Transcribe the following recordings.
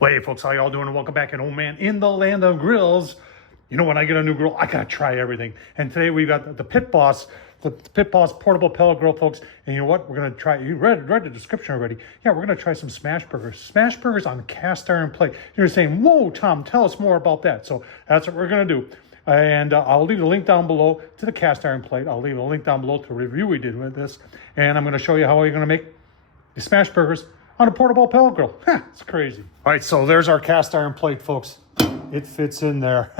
Well, hey folks, how y'all doing? Welcome back. And oh man, in the land of grills, you know, when I get a new grill, I gotta try everything. And today we got the Pit Boss, portable pellet grill, folks. And you know what? We're gonna try. You read the description already. Yeah, we're gonna try some smash burgers. Smash burgers on cast iron plate. You're saying, "Whoa, Tom, tell us more about that." So that's what we're gonna do. And I'll leave the link down below to the cast iron plate. I'll leave a link down below to the review we did with this. And I'm gonna show you how you're gonna make the smash burgers on a portable pellet grill. It's crazy. All right, so there's our cast iron plate, folks. It fits in there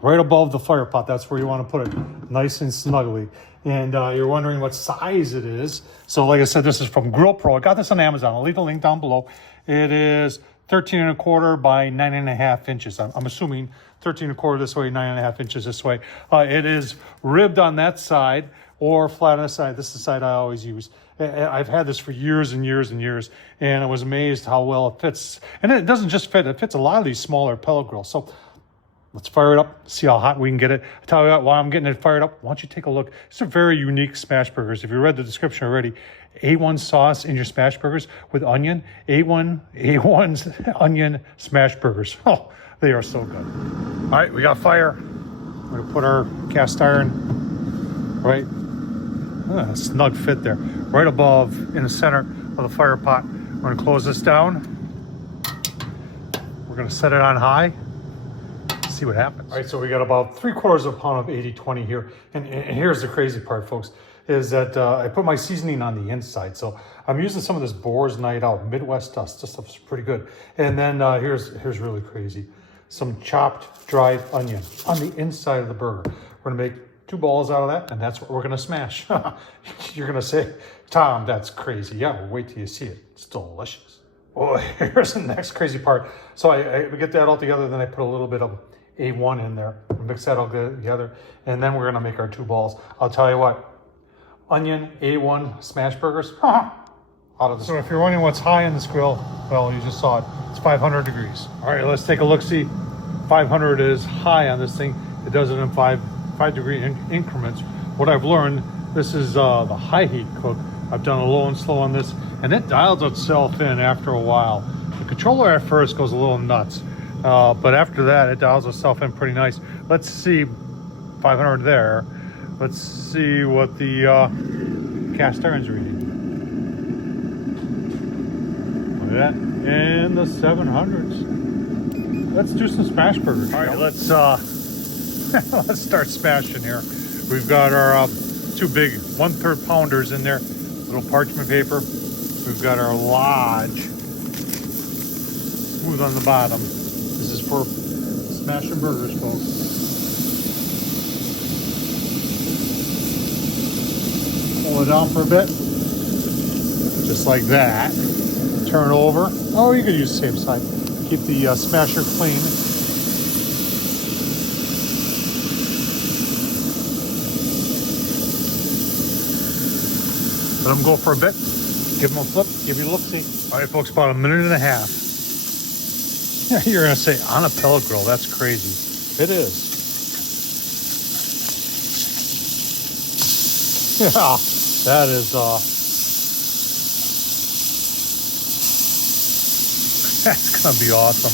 right above the fire pot. That's where you want to put it, nice and snugly. And you're wondering what size it is. So like I said, this is from Grill Pro. I got this on Amazon. I'll leave the link down below. It is 13.25 by 9.5 inches. I'm assuming 13.25 this way, 9.5 inches this way. It is ribbed on that side or flat on the side. This is the side I always use. I've had this for years and years and years, and I was amazed how well it fits. And it doesn't just fit, it fits a lot of these smaller pellet grills. So let's fire it up, see how hot we can get it. I tell you what, while I'm getting it fired up, why don't you take a look. It's a very unique smash burgers. If you read the description already, A1 sauce in your smash burgers with onion, A1's onion smash burgers. Oh, they are so good. All right, we got fire. We're gonna put our cast iron right, snug fit there, right above in the center of the fire pot. We're gonna close this down. We're gonna set it on high. See what happens. All right, so we got about 3/4 pound of 80/20 here. And here's the crazy part, folks, is that I put my seasoning on the inside. So I'm using some of this Boar's Night Out Midwest dust. This stuff's pretty good. And then here's really crazy. Some chopped dried onion on the inside of the burger. We're gonna make 2 balls out of that, and that's what we're gonna smash. You're gonna say, Tom, that's crazy. Yeah, well, wait till you see it. It's delicious. Oh, here's the next crazy part. So I get that all together, then I put a little bit of A1 in there, mix that all together, and then we're gonna make our 2 balls. I'll tell you what, onion A1 smash burgers, out of this. So if you're wondering what's high on this grill, well, you just saw it. It's 500 degrees. All right, let's take a look. See, 500 is high on this thing. It does it in 5-degree increments. What I've learned, this is the high heat cook. I've done a low and slow on this, and it dials itself in after a while. The controller at first goes a little nuts. But after that, it dials itself in pretty nice. Let's see, 500 there. Let's see what the cast iron's reading. Look at that, in the 700s. Let's do some smash burgers. All right, let's let's start smashing here. We've got our 2 big 1/3 pounders in there, little parchment paper. We've got our Lodge, smooth on the bottom. This is for smashing burgers, folks. Pull it down for a bit, just like that. Turn over. Oh, you could use the same side. Keep the smasher clean. Let them go for a bit. Give them a flip. Give you a look-see. All right, folks, about 1.5 minutes. You're gonna say, on a pellet grill, that's crazy. It is. Yeah, that is, that's gonna be awesome.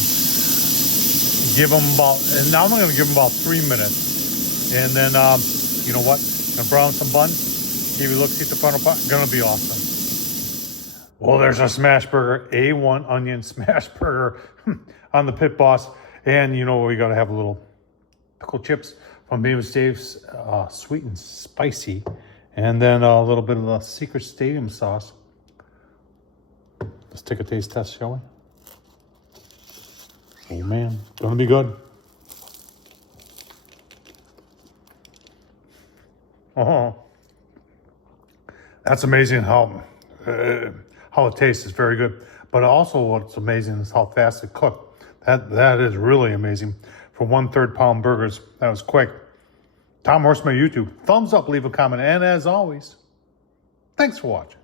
Give them about, and now I'm gonna give them about 3 minutes. And then, you know what? Gonna brown some buns. Give you a look at the funnel pot. Gonna be awesome. Well, there's a smash burger, A1 onion smash burger on the Pit Boss. And you know, we got to have a little pickle chips from Famous Dave's, sweet and spicy. And then a little bit of the Secret Stadium sauce. Let's take a taste test, shall we? Oh man, gonna be good. Oh, that's amazing how it tastes. Is very good, but also what's amazing is how fast it cooked. That is really amazing. For 1/3 pound burgers, that was quick. Tom Horsman YouTube, thumbs up, leave a comment, and as always, thanks for watching.